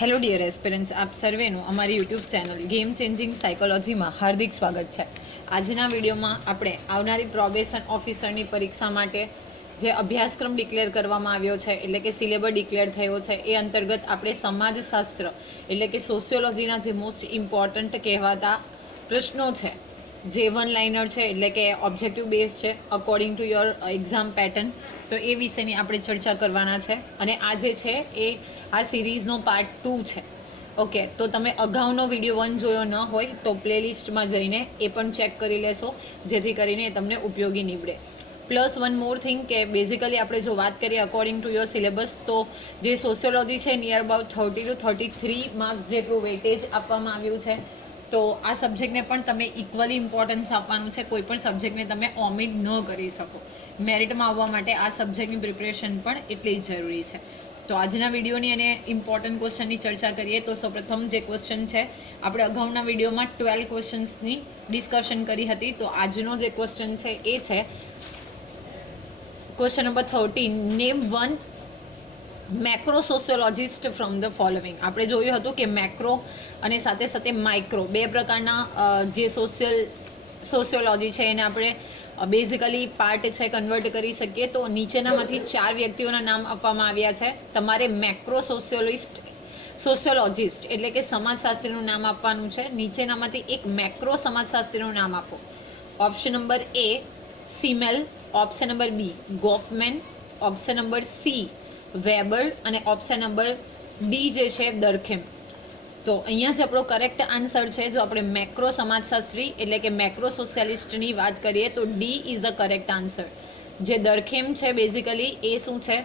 Hello dear aspirants, આપ સર્વેનું અમારી YouTube channel Game changing સાયકોલોજીમાં હાર્દિક સ્વાગત છે. આજના વિડીયોમાં આપણે આવનારી પ્રોબેશન ઓફિસરની પરીક્ષા માટે જે અભ્યાસક્રમ ડિક્લેર કરવામાં આવ્યો છે, એટલે કે સિલેબસ ડિક્લેર થયો છે, એ અંતર્ગત આપણે સમાજશાસ્ત્ર એટલે કે સોશિયોલોજીના જે મોસ્ટ ઇમ્પોર્ટન્ટ કહેવાતા પ્રશ્નો છે, જે વન લાઇનર છે, એટલે કે ઓબ્જેક્ટિવ બેઝ છે according to your exam pattern, તો એ વિશેની આપણે ચર્ચા કરવાના છે. અને આ જે છે એ આ સિરીઝનો પાર્ટ 2 છે. ઓકે, તો તમે અગાઉનો વિડીયો 1 જોયો ન હોય તો પ્લેલિસ્ટમાં જઈને એ પણ ચેક કરી લેશો, જેથી કરીને એ તમને ઉપયોગી નીવડે. પ્લસ વન મોર થિંગ કે બેઝિકલી આપણે જો વાત કરીએ અકોર્ડિંગ ટુ યોર સિલેબસ, તો જે સોશિયોલોજી છે નિયર અબાઉટ 30 to 33 માર્ક્સ જેટલું વેટેજ આપવામાં આવ્યું છે. તો આ સબ્જેક્ટને પણ તમે ઇક્વલી ઇમ્પોર્ટન્સ આપવાનું છે. કોઈ પણ સબ્જેક્ટને તમે ઓમિટ ન કરી શકો. મેરિટમાં આવવા માટે આ સબ્જેક્ટની પ્રિપરેશન પણ એટલી જ જરૂરી છે. તો આજના વિડીયોની અને ઇમ્પોર્ટન્ટ ક્વેશ્ચનની ચર્ચા કરીએ તો સૌપ્રથમ જે ક્વેશ્ચન છે, આપણે અગાઉના વિડીયોમાં 12 ક્વેશ્ચન્સની ડિસ્કશન કરી હતી. તો આજનો જે ક્વેશ્ચન છે એ છે question number 13. Name one macro sociologist from the following. આપણે જોયું હતું કે મેક્રો અને સાથે સાથે માઇક્રો બે પ્રકારના જે સોશિયોલોજી છે એને આપણે બેઝિકલી પાર્ટ છે કન્વર્ટ કરી શકીએ. તો નીચેનામાંથી 4 વ્યક્તિઓના નામ આપવામાં આવ્યા છે. તમારે મેક્રો સોશિયોલોજિસ્ટ એટલે કે સમાજશાસ્ત્રીનું નામ આપવાનું છે. નીચેનામાંથી એક મેક્રો સમાજશાસ્ત્રીનું નામ આપો. Option number A Simmel, option number B Goffman, option number C Weber અને ઓપ્શન નંબર ડી જે છે દરખેમ. તો અહીંયા જ આપણો કરેક્ટ આન્સર છે. જો આપણે મેક્રો સમાજશાસ્ત્રી એટલે કે મેક્રો સોશિયાલિસ્ટની વાત કરીએ તો D is the correct answer. જે દરખેમ છે બેઝિકલી એ શું છે?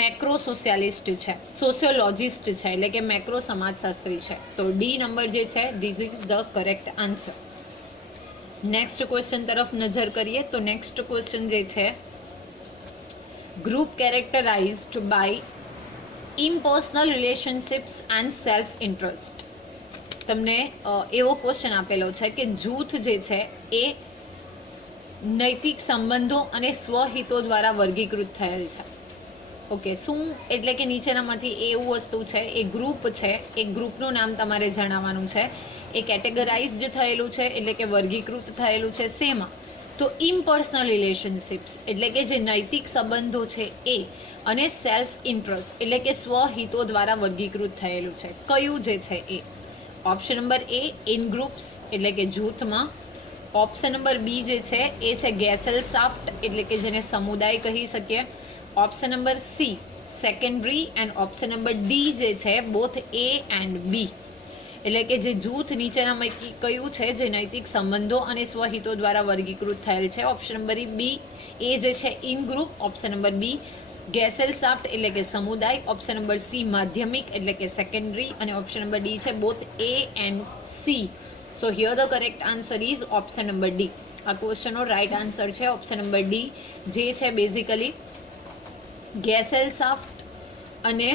મેક્રો સોશિયાલિસ્ટ છે, સોશિયોલોજિસ્ટ છે, એટલે કે મેક્રો સમાજશાસ્ત્રી છે. તો ડી નંબર જે છે this is the correct answer. Next question તરફ નજર કરીએ તો નેક્સ્ટ ક્વેશ્ચન જે છે, group characterised by impersonal relationships and self interest. તમને એવો ક્વેશ્ચન આપેલો છે કે જૂથ જે છે એ નૈતિક સંબંધો અને સ્વહિતો દ્વારા વર્ગીકૃત થયેલ છે. ઓકે, શું એટલે કે નીચેનામાંથી એવું વસ્તુ છે, એ ગ્રુપ છે, એ ગ્રુપનું નામ તમારે જણાવવાનું છે. એ કેટેગરાઇઝડ થયેલું છે એટલે કે વર્ગીકૃત થયેલું છે શેમાં? તો ઇમ્પર્સનલ રિલેશનશિપ્સ એટલે કે જે નૈતિક સંબંધો છે એ, અને સેલ્ફ ઇન્ટરેસ્ટ એટલે કે સ્વહિતો દ્વારા વર્ગીકૃત થયેલું છે. કયું જે છે એ? Option number A in groups એટલે કે જૂથમાં. ઓપ્શન નંબર બી જે છે એ છે ગેસેલશાફ્ટ એટલે કે જેને સમુદાય કહી શકીએ. Option number C secondary and option number D જે છે બોથ એ એન્ડ બી એટલે કે જે જૂથ નીચેનામાંથી કયું છે જે નૈતિક સંબંધો અને સ્વહિતો દ્વારા વર્ગીકૃત થયેલ છે? ઓપ્શન નંબર બી એ જે છે in group, option number B Gesellschaft એટલે કે સમુદાય, ઓપ્શન નંબર સી માધ્યમિક એટલે કે સેકન્ડરી અને ઓપ્શન નંબર ડી છે both A and C. So here the correct answer is option number D. આ ક્વેશ્ચનનો રાઇટ આન્સર છે ઓપ્શન નંબર ડી, જે છે બેઝિકલી ગેસેલશાફ્ટ અને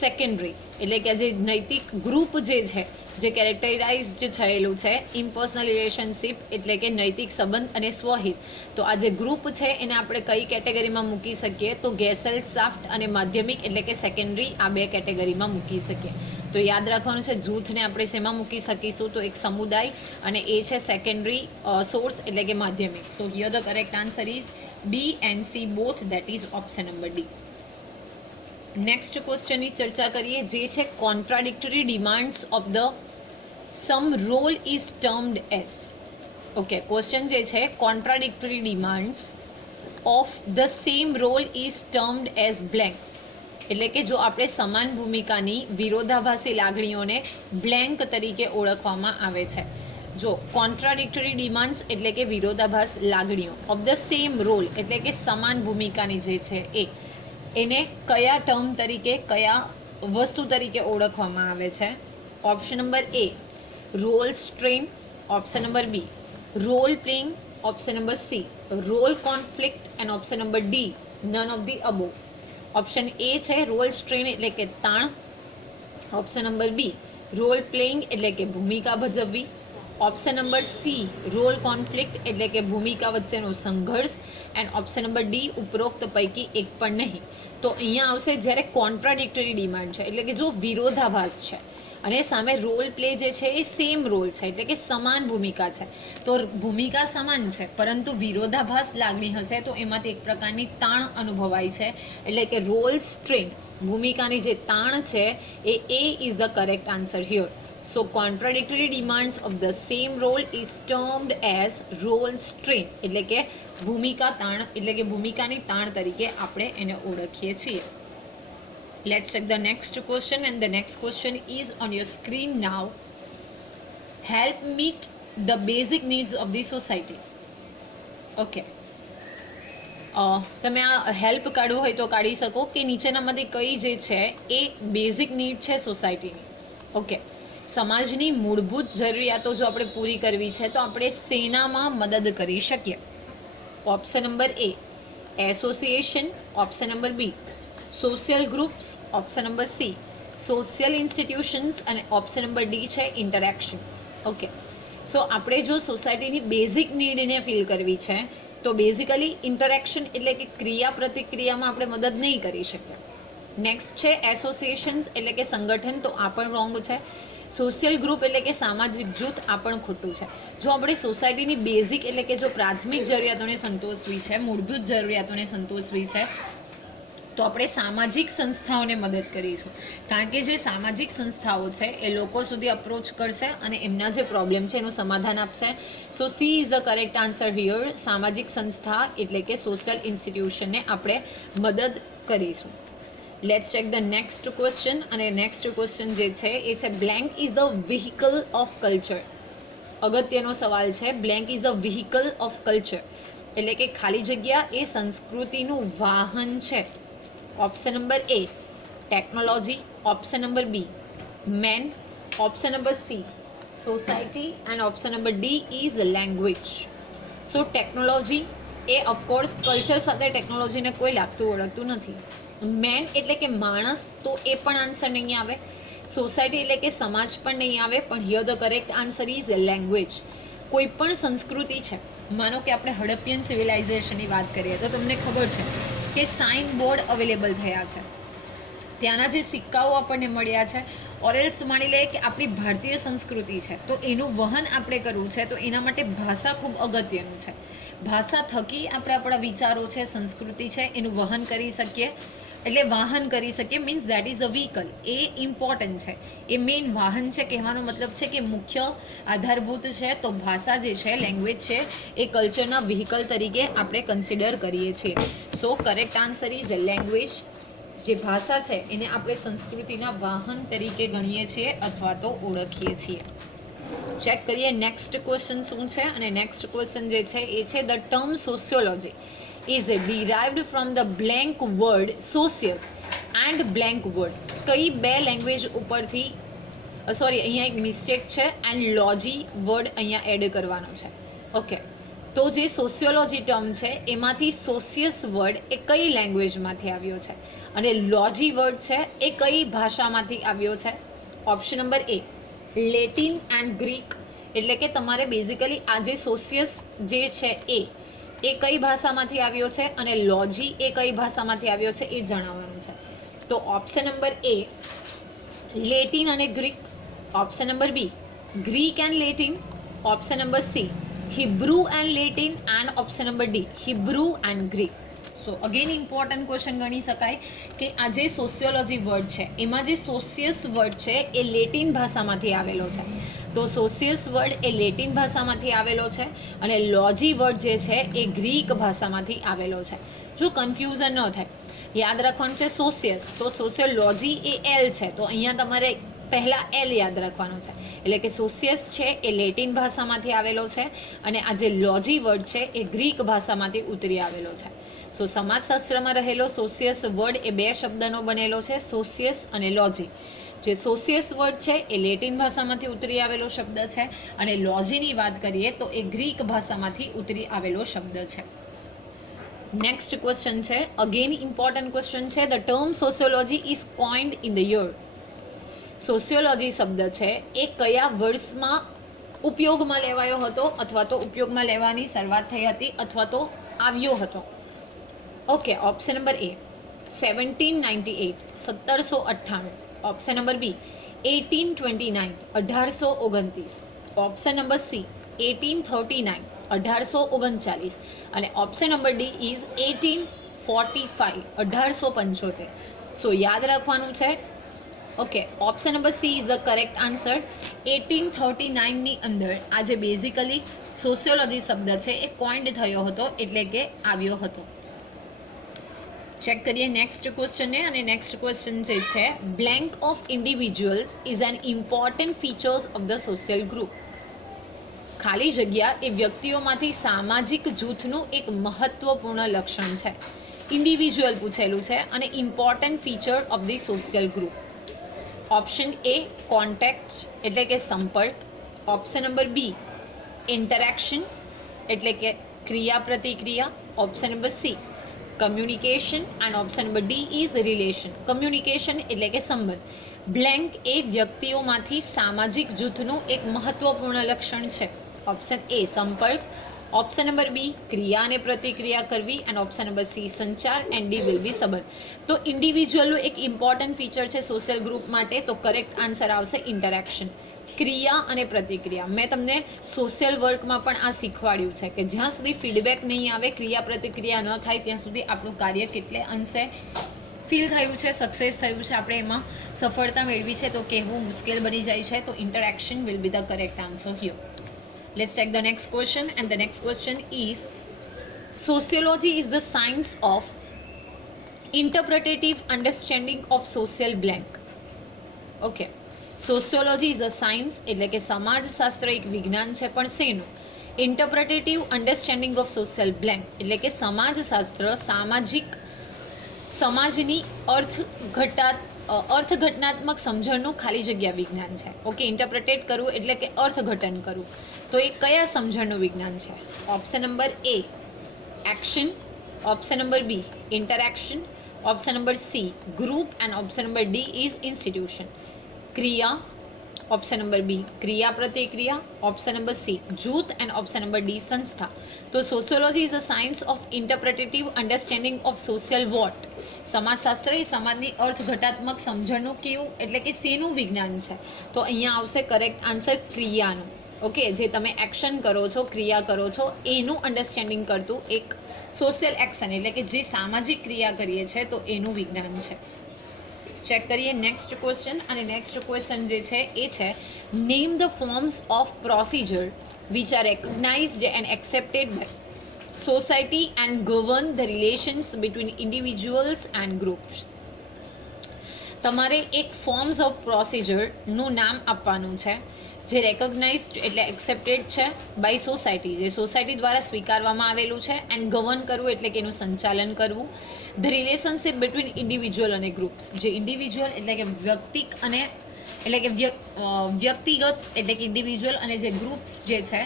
સેકન્ડરી એટલે કે જે નૈતિક ગ્રુપ જે છે, જે કેરેક્ટરાઇઝડ થયેલું છે ઇમ્પર્સનલ રિલેશનશિપ એટલે કે નૈતિક સંબંધ અને સ્વહિત. તો આ જે ગ્રુપ છે એને આપણે કઈ કેટેગરીમાં મૂકી શકીએ? તો ગેસેલશાફ્ટ અને માધ્યમિક એટલે કે સેકન્ડરી, આ બે કેટેગરીમાં મૂકી શકીએ. તો યાદ રાખવાનું છે જૂથને આપણે શેમાં મૂકી શકીશું? તો એક સમુદાય અને એ છે સેકન્ડરી સોર્સ એટલે કે માધ્યમિક. So here the correct answer is B and C both, that is option number D. Next ક્વેશ્ચનની ચર્ચા કરીએ, જે છે contradictory demands of the same role is termed as. Okay, question જે છે contradictory demands of the same role is termed as blank એટલે કે જો આપણે સમાન ભૂમિકાની વિરોધાભાસી લાગણીઓને બ્લેન્ક તરીકે ઓળખવામાં આવે છે. જો કોન્ટ્રાડિક્ટરી ડિમાન્ડ્સ એટલે કે વિરોધાભાસ લાગણીઓ, ઓફ ધ સેમ રોલ એટલે કે સમાન ભૂમિકાની જે છે એને કયા ટર્મ તરીકે, કયા વસ્તુ તરીકે ઓળખવામાં આવે છે? Option number A role strain, option number B role playing, option number C role conflict and option number D none of the above. Option A છે રોલ સ્ટ્રેન એટલે કે તાણ, option number B role playing એટલે કે ભૂમિકા ભજવવી, option number C role conflict એટલે કે ભૂમિકા વચ્ચેનો સંઘર્ષ. એન્ડ ઓપ્શન નંબર ડી ઉપરોક્ત પૈકી એક પણ નહીં. તો અહીંયા આવશે જ્યારે કોન્ટ્રાડિક્ટરી ડિમાન્ડ છે એટલે કે જો વિરોધાભાસ છે અને સામે રોલ પ્લે જે છે એ સેમ રોલ છે એટલે કે સમાન ભૂમિકા છે. તો ભૂમિકા સમાન છે પરંતુ વિરોધાભાસ લાગણી હશે તો એમાંથી એક પ્રકારની તાણ અનુભવાય છે એટલે કે રોલ સ્ટ્રેન. ભૂમિકાની જે તાણ છે એ is the correct answer here. So contradictory demands of the same role is termed as role strain એટલે કે ભૂમિકા તાણ એટલે કે ભૂમિકાની તાણ તરીકે આપણે એને ઓળખીએ છીએ. Let's check the next question, and the next question is on your screen now. Help meet the basic needs of the society. Okay. તમે આ હેલ્પ કાઢવું હોય તો કાઢી શકો કે નીચેનામાંથી કઈ જે છે એ બેઝિક નીડ છે સોસાયટીની. ઓકે, સમાજની મૂળભૂત જરૂરિયાતો જો આપણે પૂરી કરવી છે તો આપણે સેનામાં મદદ કરી શકીએ. Option number A association, option number B social groups, option number C social institutions અને ઓપ્શન નંબર ડી છે ઇન્ટરેક્શન્સ. ઓકે, સો આપણે જો સોસાયટીની બેઝિક નીડને ફીલ કરવી છે તો બેઝિકલી ઇન્ટરેક્શન એટલે કે ક્રિયા પ્રતિક્રિયામાં આપણે મદદ નહીં કરી શકીએ. નેક્સ્ટ છે એસોસિએશન્સ એટલે કે સંગઠન, તો આ પણ રોંગ છે. સોશિયલ ગ્રુપ એટલે કે સામાજિક જૂથ, આ પણ ખોટું છે. જો આપણે સોસાયટીની બેઝિક એટલે કે જો પ્રાથમિક જરૂરિયાતોને સંતોષવી છે, મૂળભૂત જરૂરિયાતોને સંતોષવી છે તો આપણે સામાજિક સંસ્થાઓને મદદ કરીશું કારણ કે જે સામાજિક સંસ્થાઓ છે એ લોકો સુધી અપ્રોચ કરશે અને એમના જે પ્રોબ્લેમ છે એનું સમાધાન આપશે. So C is the correct answer here. સામાજિક સંસ્થા એટલે કે સોશિયલ ઇન્સ્ટિટ્યુશનને આપણે મદદ કરીશું. Let's check the next question, અને નેક્સ્ટ ક્વેશ્ચન જે છે એ છે blank is the vehicle of culture. અગત્યનો સવાલ છે. Blank is a vehicle of culture એટલે કે ખાલી જગ્યા એ સંસ્કૃતિનું વાહન છે. Option number A technology, option number B man, option number C society and option number D is language. So technology A of course culture સાથે ટેકનોલોજીને કોઈ લાગતું ઓળખતું નથી. મેન એટલે કે માણસ, તો એ પણ આન્સર નહીં આવે. સોસાયટી એટલે કે સમાજ પણ નહીં આવે. પણ here the correct answer is language. કોઈ પણ સંસ્કૃતિ છે, માનો કે આપણે હડપ્પિયન સિવિલાઇઝેશનની વાત કરીએ તો તમને ખબર છે કે સાઇન બોર્ડ અવેલેબલ થયા છે, ત્યાંના જે સિક્કાઓ આપણને મળ્યા છે. ઓરેલ્સ માની લે કે આપણી ભારતીય સંસ્કૃતિ છે તો એનું વહન આપણે કરવું છે તો એના માટે ભાષા ખૂબ અગત્યનું છે. ભાષા થકી આપણે આપણા વિચારો છે, સંસ્કૃતિ છે એનું વહન કરી શકીએ એટલે વાહન કરી શકીએ. Means that is a vehicle. A important છે, એ મેઇન વાહન છે. કહેવાનો મતલબ છે કે મુખ્ય આધારભૂત છે. તો ભાષા જે છે, લેંગ્વેજ છે, એ કલ્ચરના વ્હીકલ તરીકે આપણે કન્સિડર કરીએ છીએ. સો કરેક્ટ આન્સર ઇઝ લેંગ્વેજ. જે ભાષા છે એને આપણે સંસ્કૃતિના વાહન તરીકે ગણીએ છીએ અથવા તો ઓળખીએ છીએ. ચેક કરીએ નેક્સ્ટ ક્વેશ્ચન શું છે. અને નેક્સ્ટ ક્વેશ્ચન જે છે એ છે the term sociology is derived from the blank word socius and blank word. કઈ બે લેંગ્વેજ ઉપરથી અહીંયા એક મિસ્ટેક છે એન્ડ લોજી વર્ડ અહીંયા એડ કરવાનો છે. ઓકે, તો જે સોશિયોલોજી ટર્મ છે એમાંથી સોશિયસ વર્ડ એ કઈ લેંગ્વેજમાંથી આવ્યો છે અને લોજી વર્ડ છે એ કઈ ભાષામાંથી આવ્યો છે. Option number A Latin and Greek એટલે કે તમારે બેઝિકલી આ જે સોશિયસ જે છે એ કઈ ભાષામાંથી આવ્યો છે અને લોજી એ કઈ ભાષામાંથી આવ્યો છે એ જણાવવાનું છે. તો ઓપ્શન નંબર એ લેટિન અને Greek, option number B Greek and Latin, option number C Hebrew and Latin and option number D Hebrew and Greek. So again important question ગણી શકાય કે આ જે સોશિયોલોજી વર્ડ છે એમાં જે સોશિયસ વર્ડ છે એ લેટિન ભાષામાંથી આવેલો છે. તો સોશિયસ વર્ડ એ લેટિન ભાષામાંથી આવેલો છે અને લોજી વર્ડ જે છે એ ગ્રીક ભાષામાંથી આવેલો છે. જો કન્ફ્યુઝન ન થાય, યાદ રાખવાનું છે સોશિયસ, તો સોશિયોલોજી એ એલ છે તો અહીંયા તમારે પહેલાં એલ યાદ રાખવાનો છે. એટલે કે સોશિયસ છે એ લેટિન ભાષામાંથી આવેલો છે અને આ જે લોજી વર્ડ છે એ ગ્રીક ભાષામાંથી ઉતરી આવેલો છે. સો સમાજશાસ્ત્રમાં રહેલો સોશિયસ વર્ડ એ બે શબ્દનો બનેલો છે, સોશિયસ અને લોજી. જે સોશિયસ વર્ડ છે એ લેટિન ભાષામાંથી ઉતરી આવેલો શબ્દ છે અને લોજીની વાત કરીએ તો એ ગ્રીક ભાષામાંથી ઉતરી આવેલો શબ્દ છે. નેક્સ્ટ ક્વેશ્ચન છે, અગેન ઇમ્પોર્ટન્ટ ક્વેશ્ચન છે. The term sociology is coined in the year. Sociology શબ્દ છે એ કયા વર્ષમાં ઉપયોગમાં લેવાયો હતો અથવા તો ઉપયોગમાં લેવાની શરૂઆત થઈ હતી અથવા તો આવ્યો હતો. Okay, option number A 1798 1798. Option number B 1829 1829. Option number C 1839 1839 અને option number D is 1845 1875. So યાદ રાખવાનું છે. Okay, option number C is the correct answer. 1839ની અંદર આ જે બેઝિકલી સોશિયોલોજી શબ્દ છે એ કોઇન્ડ થયો હતો, એટલે કે આવ્યો હતો. ચેક કરીએ નેક્સ્ટ ક્વેશ્ચનને, અને નેક્સ્ટ ક્વેશ્ચન જે છે, blank of individuals is an important features of the social group. ખાલી જગ્યા એ વ્યક્તિઓમાંથી સામાજિક જૂથનું એક મહત્વપૂર્ણ લક્ષણ છે. ઇન્ડિવિજ્યુઅલ પૂછેલું છે અને important feature of the social group. Option A contact એટલે કે સંપર્ક. ઓપ્શન નંબર બી ઇન્ટરેક્શન એટલે કે ક્રિયા પ્રતિક્રિયા. Option number C communication and option number D is relation. Communication એટલે કે સંબંધ. બ્લેન્ક એ વ્યક્તિઓમાંથી સામાજિક જૂથનું એક મહત્વપૂર્ણ લક્ષણ છે. ઓપ્શન એ સંપર્ક. ઓપ્શન નંબર બી ક્રિયા અને પ્રતિક્રિયા કરવી એન્ડ ઓપ્શન નંબર સી સંચાર એન્ડ ડી વિલ બી સંબંધ. તો ઇન્ડિવિજ્યુઅલનું એક ઇમ્પોર્ટન્ટ ફીચર છે સોશિયલ ગ્રુપ માટે, તો કરેક્ટ આન્સર આવશે ઇન્ટરેક્શન, ક્રિયા અને પ્રતિક્રિયા. મેં તમને સોશિયલ વર્કમાં પણ આ શીખવાડ્યું છે કે જ્યાં સુધી ફીડબેક નહીં આવે, ક્રિયા પ્રતિક્રિયા ન થાય, ત્યાં સુધી આપણું કાર્ય કેટલે અંશે ફીલ થયું છે, સક્સેસ થયું છે, આપણે એમાં સફળતા મેળવી છે, તો કહેવું મુશ્કેલ બની જાય છે. તો interaction will be the correct answer here. Let's take the next question, and the next question is, sociology is the science of interpretative understanding of social blank. Okay, sociology is a science એટલે કે સમાજશાસ્ત્ર એક વિજ્ઞાન છે, પણ શેનું? ઇન્ટરપ્રેટેટિવ understanding of social blank એટલે કે સમાજશાસ્ત્ર સમાજની અર્થઘટનાત્મક સમજણનું ખાલી જગ્યા વિજ્ઞાન છે. ઓકે, ઇન્ટરપ્રેટેટ કરવું એટલે કે અર્થઘટન કરવું. તો એ કયા સમજણનું વિજ્ઞાન છે? Option number A action. Option number B interaction. Option number C group and option number D is institution. ક્રિયા. ઓપ્શન નંબર બી ક્રિયા પ્રતિક્રિયા. ઓપ્શન નંબર સી જૂથ એન્ડ ઓપ્શન નંબર ડી સંસ્થા. તો sociology is a science of interpretative understanding of social what. સમાજશાસ્ત્ર એ સમાજની અર્થઘટાત્મક સમજણનું કેવું એટલે કે શેનું વિજ્ઞાન છે? તો અહીંયા આવશે કરેક્ટ આન્સર ક્રિયાનું. ઓકે, જે તમે એક્શન કરો છો, ક્રિયા કરો છો, એનું અન્ડરસ્ટેન્ડિંગ કરતું એક સોશિયલ એક્શન એટલે કે જે સામાજિક ક્રિયા કરીએ છીએ, તો એનું વિજ્ઞાન છે. ચેક કરીએ નેક્સ્ટ ક્વેશ્ચન, અને નેક્સ્ટ ક્વેશ્ચન જે છે એ છે, name the forms of procedure which are recognised and accepted by society and govern the relations between individuals and groups. તમારે એક ફોર્મ્સ ઓફ પ્રોસિજરનું નામ આપવાનું છે જે રેકોગ્નાઇઝડ એટલે એક્સેપ્ટેડ છે બાય સોસાયટી, જે સોસાયટી દ્વારા સ્વીકારવામાં આવેલું છે, એન્ડ ગવર્ન કરવું એટલે કે એનું સંચાલન કરવું. ધ રિલેશનશિપ બિટવીન ઇન્ડિવિજ્યુઅલ અને ગ્રુપ્સ, જે ઇન્ડિવિજ્યુઅલ એટલે કે વ્યક્તિગત એટલે કે ઇન્ડિવિજ્યુઅલ અને જે ગ્રુપ્સ જે છે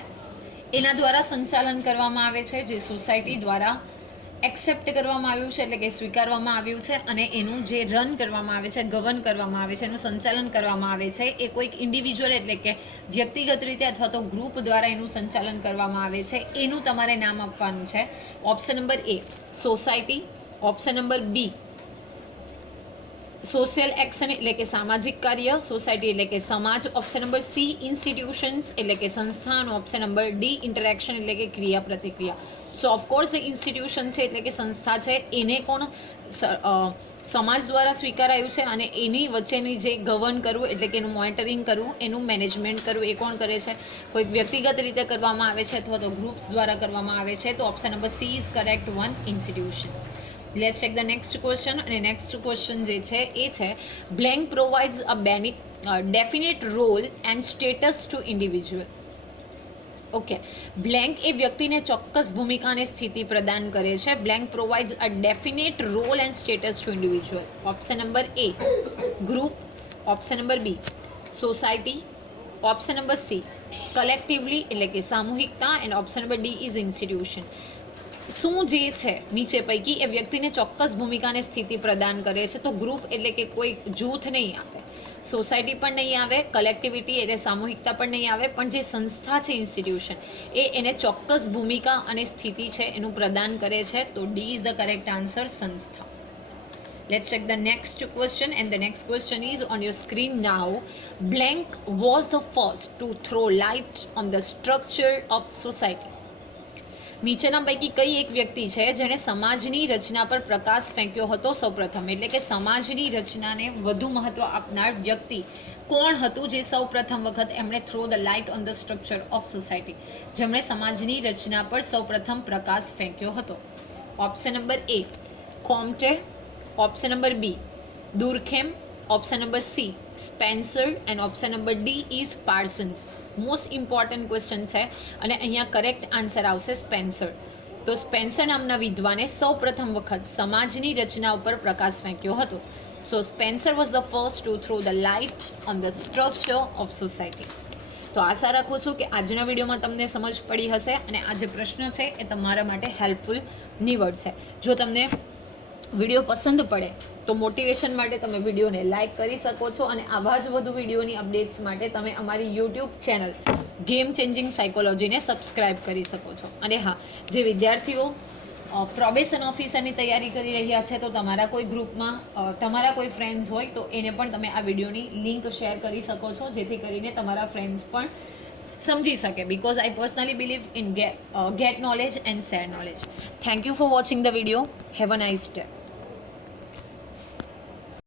એના દ્વારા સંચાલન કરવામાં આવે છે, જે સોસાયટી દ્વારા એક્સેપ્ટ કરવામાં આવ્યું છે એટલે કે સ્વીકારવામાં આવ્યું છે, અને એનું જે રન કરવામાં આવે છે, ગવર્ન કરવામાં આવે છે, એનું સંચાલન કરવામાં આવે છે, એ કોઈક ઇન્ડિવિજ્યુઅલ એટલે કે વ્યક્તિગત રીતે અથવા તો ગ્રુપ દ્વારા એનું સંચાલન કરવામાં આવે છે, એનું તમારે નામ આપવાનું છે. Option number A society. Option number B social action એટલે કે સામાજિક કાર્ય, સોસાયટી એટલે કે સમાજ. ઓપ્શન નંબર સી ઇન્સ્ટિટ્યુશન્સ એટલે કે સંસ્થાન. ઓપ્શન નંબર ડી ઇન્ટરેક્શન એટલે કે ક્રિયા પ્રતિક્રિયા. સો ઓફકોર્સ જે ઇન્સ્ટિટ્યુશન છે એટલે કે સંસ્થા છે એને કોણ સમાજ દ્વારા સ્વીકારાયું છે, અને એની વચ્ચેની જે ગવર્ન કરવું એટલે કે એનું મોનિટરિંગ કરવું, એનું મેનેજમેન્ટ કરવું, એ કોણ કરે છે? કોઈક વ્યક્તિગત રીતે કરવામાં આવે છે અથવા તો ગ્રુપ્સ દ્વારા કરવામાં આવે છે. તો option number C is correct one, institutions. Let's check the next question, અને નેક્સ્ટ ક્વેશ્ચન જે છે એ છે, blank provides a definite role and status to individual. Okay, blank એ વ્યક્તિને ચોક્કસ ભૂમિકા અને સ્થિતિ પ્રદાન કરે છે. Blank provides a definite role and status to individual. Option number A group. Option number B society. Option number C collectively એટલે કે સામૂહિકતા, and option number D is institution. શું જે છે નીચે પૈકી એ વ્યક્તિને ચોક્કસ ભૂમિકાને સ્થિતિ પ્રદાન કરે છે. તો ગ્રુપ એટલે કે કોઈ જૂથ નહીં આવે, સોસાયટી પણ નહીં આવે, કલેક્ટિવિટી એટલે સામૂહિકતા પણ નહીં આવે, પણ જે સંસ્થા છે ઇન્સ્ટિટ્યુશન એ એને ચોક્કસ ભૂમિકા અને સ્થિતિ છે એનું પ્રદાન કરે છે. તો D is the correct answer, સંસ્થા. Let's check the next question, and the next question is on your screen now. Blank was the first to throw light on the structure of society. નીચેના પૈકી કઈ એક વ્યક્તિ છે જેણે સમાજની રચના પર પ્રકાશ ફેંક્યો હતો સૌપ્રથમ? એટલે કે સમાજની રચનાને વધુ મહત્વ આપનાર વ્યક્તિ કોણ હતું જે સૌપ્રથમ વખત એમણે throw the light on the structure of society, જેમણે સમાજની રચના પર સૌપ્રથમ પ્રકાશ ફેંક્યો હતો? Option number A Comte, option number B Durkheim, option number C Spencer, and option number D is Parsons. Most important question છે અને અહીંયા કરેક્ટ આન્સર આવશે સ્પેન્સર. તો સ્પેન્સર નામના વિદ્વાને સૌ પ્રથમ વખત સમાજની રચના ઉપર પ્રકાશ ફેંક્યો હતો. So Spencer was the first to throw the light on the structure of society. તો આશા રાખું છું કે આજના વિડીયોમાં તમને સમજ પડી હશે અને આ જે પ્રશ્ન છે એ તમારા માટે હેલ્પફુલ નીવડશે. જો તમને વિડીયો પસંદ પડે તો મોટિવેશન માટે તમે વિડીયોને લાઇક કરી શકો છો અને આવા જ વધુ વિડીયોની અપડેટ્સ માટે તમે અમારી યુટ્યુબ ચેનલ ગેમ ચેન્જિંગ સાયકોલોજીને સબસ્ક્રાઇબ કરી શકો છો. અને હા, જે વિદ્યાર્થીઓ પ્રોબેશન ઓફિસરની તૈયારી કરી રહ્યા છે તો તમારા કોઈ ગ્રુપમાં તમારા કોઈ ફ્રેન્ડ્સ હોય તો એને પણ તમે આ વિડીયોની લિંક શેર કરી શકો છો, જેથી કરીને તમારા ફ્રેન્ડ્સ પણ સમજી શકે. Because I personally believe in get knowledge and share knowledge. Thank you for watching the video. Have a nice day.